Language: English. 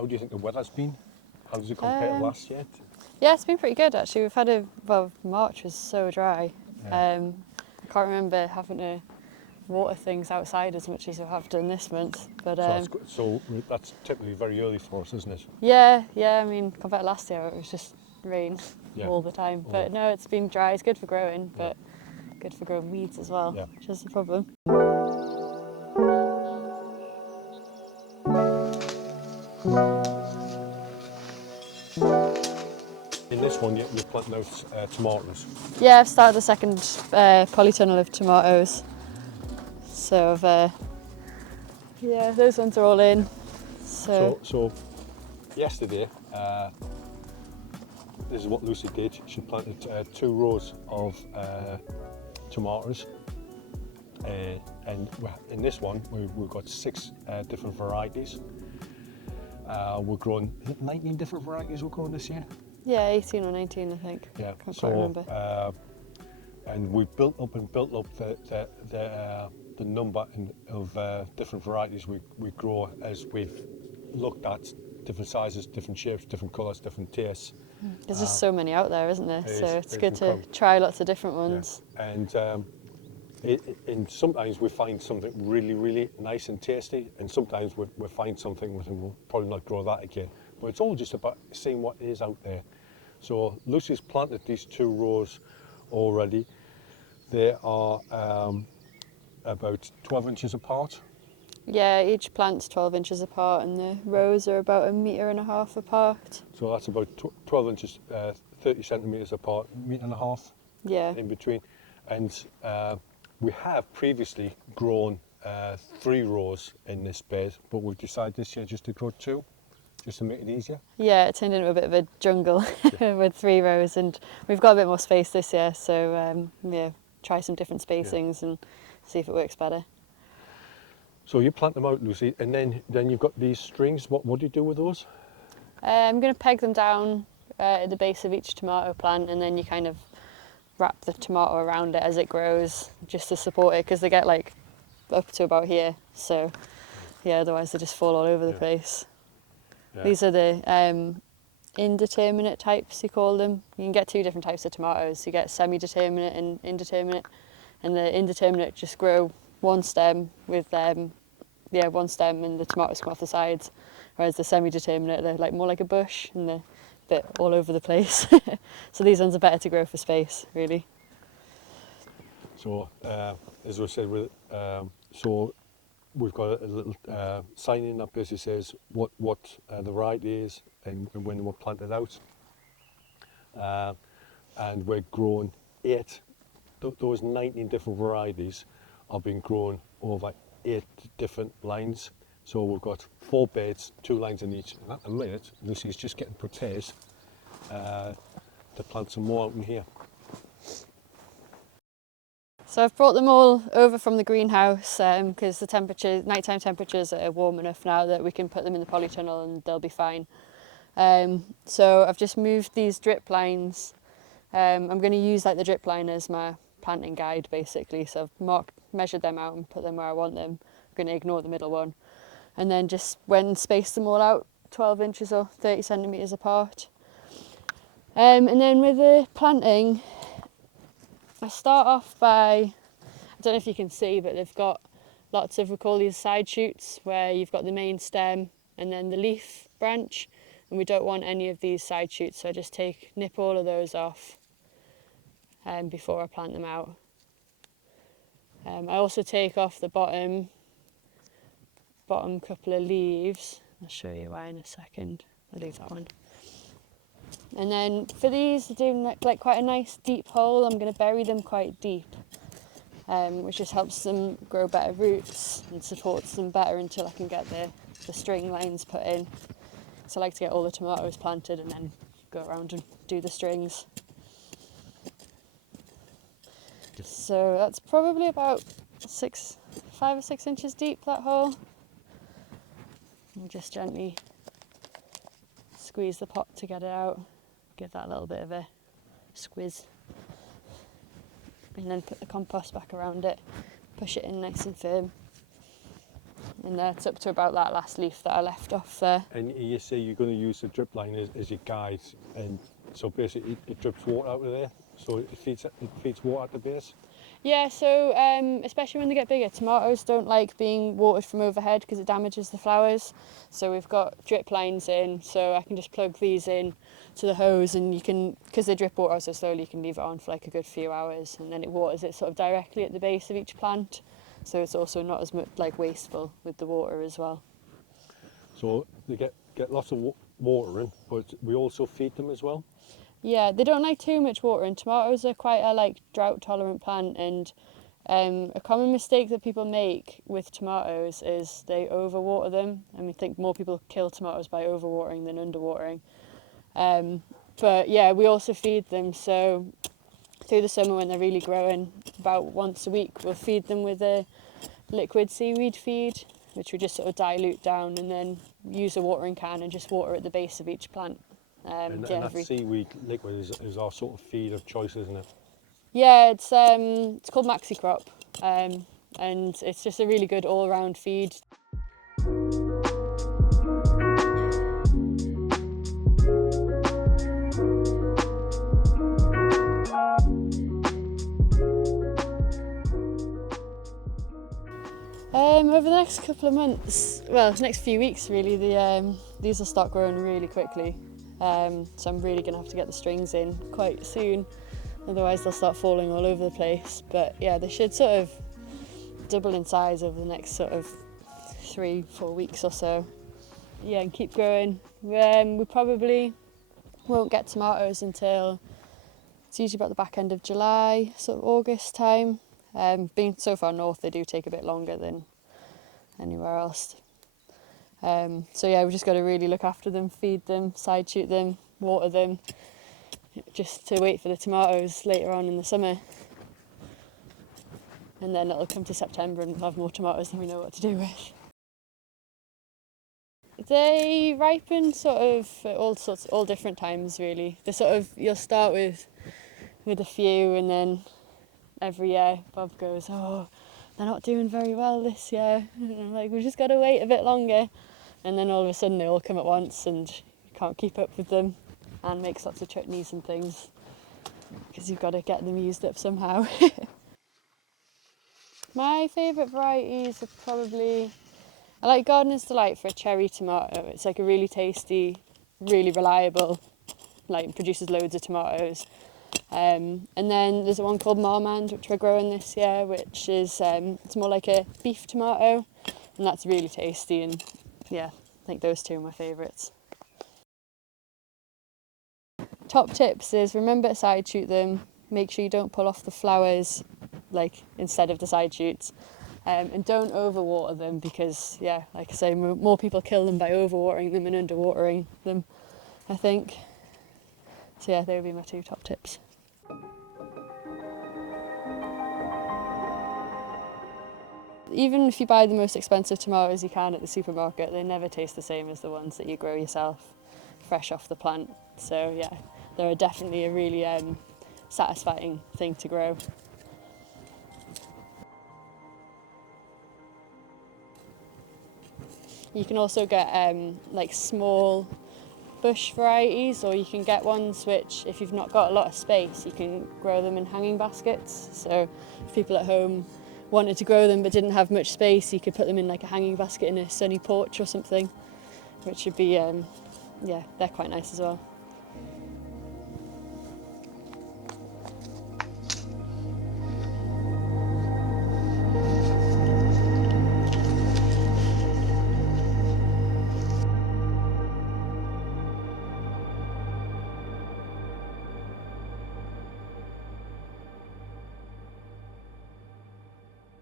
how do you think the weather's been? How does it compare to last year? Yeah, it's been pretty good actually. We've had March was so dry. Yeah. I can't remember having to water things outside as much as I have done this month. But So that's typically very early for us, isn't it? yeah, I mean, compared to last year, it was just rain all the time. Oh, But no, it's been dry. It's good for growing, but good for growing weeds as well, which is the problem. In this one, you're planting out tomatoes. Yeah, I've started the second polytunnel of tomatoes. So those ones are all in. So yesterday, this is what Lucy did. She planted 2 rows of tomatoes, and in this one we've got 6 different varieties. We're growing 19 different varieties we're growing this year. Yeah, 18 or 19, I think. Yeah, can't quite remember. And we've built up the number of different varieties we grow as we've looked at different sizes, different shapes, different colours, different tastes. There's just so many out there, isn't there? So it's good to incredible. try lots of different ones. Yeah. And sometimes we find something really, really nice and tasty, and sometimes we find something we'll probably not grow that again. But it's all just about seeing what is out there. So Lucy's planted these 2 rows already. They are about 12 inches apart. Yeah, each plant's 12 inches apart, and the rows are about 1.5 meters apart. So that's about 12 inches, 30 centimetres apart, 1.5 meters in between. And we have previously grown 3 rows in this bed, but we've decided this year just to grow 2, just to make it easier. Yeah, it turned into a bit of a jungle with 3 rows, and we've got a bit more space this year, so try some different spacings and see if it works better. So you plant them out, Lucy, and then you've got these strings. What do you do with those? I'm going to peg them down at the base of each tomato plant, and then you kind of wrap the tomato around it as it grows, just to support it, because they get like up to about here. So yeah, otherwise they just fall all over the place. Yeah. These are the indeterminate types, you call them. You can get 2 different types of tomatoes. You get semi-determinate and indeterminate, and the indeterminate just grow one stem with one stem, and the tomatoes come off the sides, whereas the semi-determinate, they're like more like a bush and they're a bit all over the place. So these ones are better to grow for space, really. So as we said, so we've got a little sign in that basically says what the variety is and when we're planted out, and we're growing 8. Those 19 different varieties are being grown over 8 different lines. So we've got 4 beds, 2 lines in each. And at the minute, Lucy's just getting prepared to plant some more out in here. So I've brought them all over from the greenhouse because the nighttime temperatures are warm enough now that we can put them in the polytunnel and they'll be fine. So I've just moved these drip lines. I'm going to use like the drip line as my planting guide basically. So I've measured them out and put them where I want them. I'm going to ignore the middle one. And then just space them all out 12 inches or 30 centimetres apart. And then with the planting, I start off by, I don't know if you can see, but they've got lots of, we call these side shoots, where you've got the main stem and then the leaf branch, and we don't want any of these side shoots, so I just nip all of those off before I plant them out. I also take off the bottom couple of leaves. I'll show you why in a second. I'll leave that one. And then for these, doing like quite a nice deep hole, I'm going to bury them quite deep, which just helps them grow better roots and supports them better until I can get the string lines put in. So I like to get all the tomatoes planted and then go around and do the strings. So that's probably about 5 or 6 inches deep, that hole. And just gently squeeze the pot to get it out. Give that a little bit of a squiz. And then put the compost back around it. Push it in nice and firm. and that's up to about that last leaf that I left off there. And you say you're going to use the drip line as your guide, and so basically it drips water out of there, so it feeds water at the base. Yeah, so especially when they get bigger, tomatoes don't like being watered from overhead because it damages the flowers. So we've got drip lines in, so I can just plug these in to the hose, and you can, because they drip water so slowly, you can leave it on for like a good few hours, and then it waters it sort of directly at the base of each plant. So it's also not as much like wasteful with the water as well. So they get lots of water in, but we also feed them as well. Yeah, they don't like too much water, and tomatoes are quite a like drought tolerant plant, and a common mistake that people make with tomatoes is they overwater them, and we think more people kill tomatoes by overwatering than underwatering. But yeah, we also feed them, so through the summer when they're really growing, about once a week we'll feed them with a liquid seaweed feed, which we just sort of dilute down and then use a watering can and just water at the base of each plant. And that seaweed liquid is our sort of feed of choice, isn't it? Yeah, it's called Maxi Crop, and it's just a really good all-round feed. Over the next couple of months, well, next few weeks really, these will start growing really quickly. So I'm really going to have to get the strings in quite soon, otherwise they'll start falling all over the place. But yeah, they should sort of double in size over the next sort of 3-4 weeks or so. Yeah, and keep growing. We probably won't get tomatoes until it's usually about the back end of July, sort of August time. Being so far north, they do take a bit longer than anywhere else. So yeah, we've just got to really look after them, feed them, side shoot them, water them, just to wait for the tomatoes later on in the summer. And then it'll come to September and we'll have more tomatoes than we know what to do with. They ripen sort of at all different times really. They sort of, you'll start with a few, and then every year Bob goes, oh, they're not doing very well this year. And I'm like, we've just got to wait a bit longer. And then all of a sudden they all come at once and you can't keep up with them. And makes lots of chutneys and things because you've got to get them used up somehow. My favourite varieties are probably, I like Gardener's Delight for a cherry tomato. It's like a really tasty, really reliable, like produces loads of tomatoes. And then there's one called Marmande, which we're growing this year, which is it's more like a beef tomato, and that's really tasty. And yeah, I think those two are my favourites. Top tips is remember to side shoot them. Make sure you don't pull off the flowers, like instead of the side shoots, and don't overwater them because yeah, like I say, more people kill them by overwatering them and underwatering them, I think. So yeah, they would be my two top tips. Even if you buy the most expensive tomatoes you can at the supermarket, they never taste the same as the ones that you grow yourself, fresh off the plant. So yeah, they're definitely a really satisfying thing to grow. You can also get like small bush varieties, or you can get ones which, if you've not got a lot of space, you can grow them in hanging baskets. So if people at home wanted to grow them but didn't have much space, you could put them in like a hanging basket in a sunny porch or something, which would be, yeah, they're quite nice as well.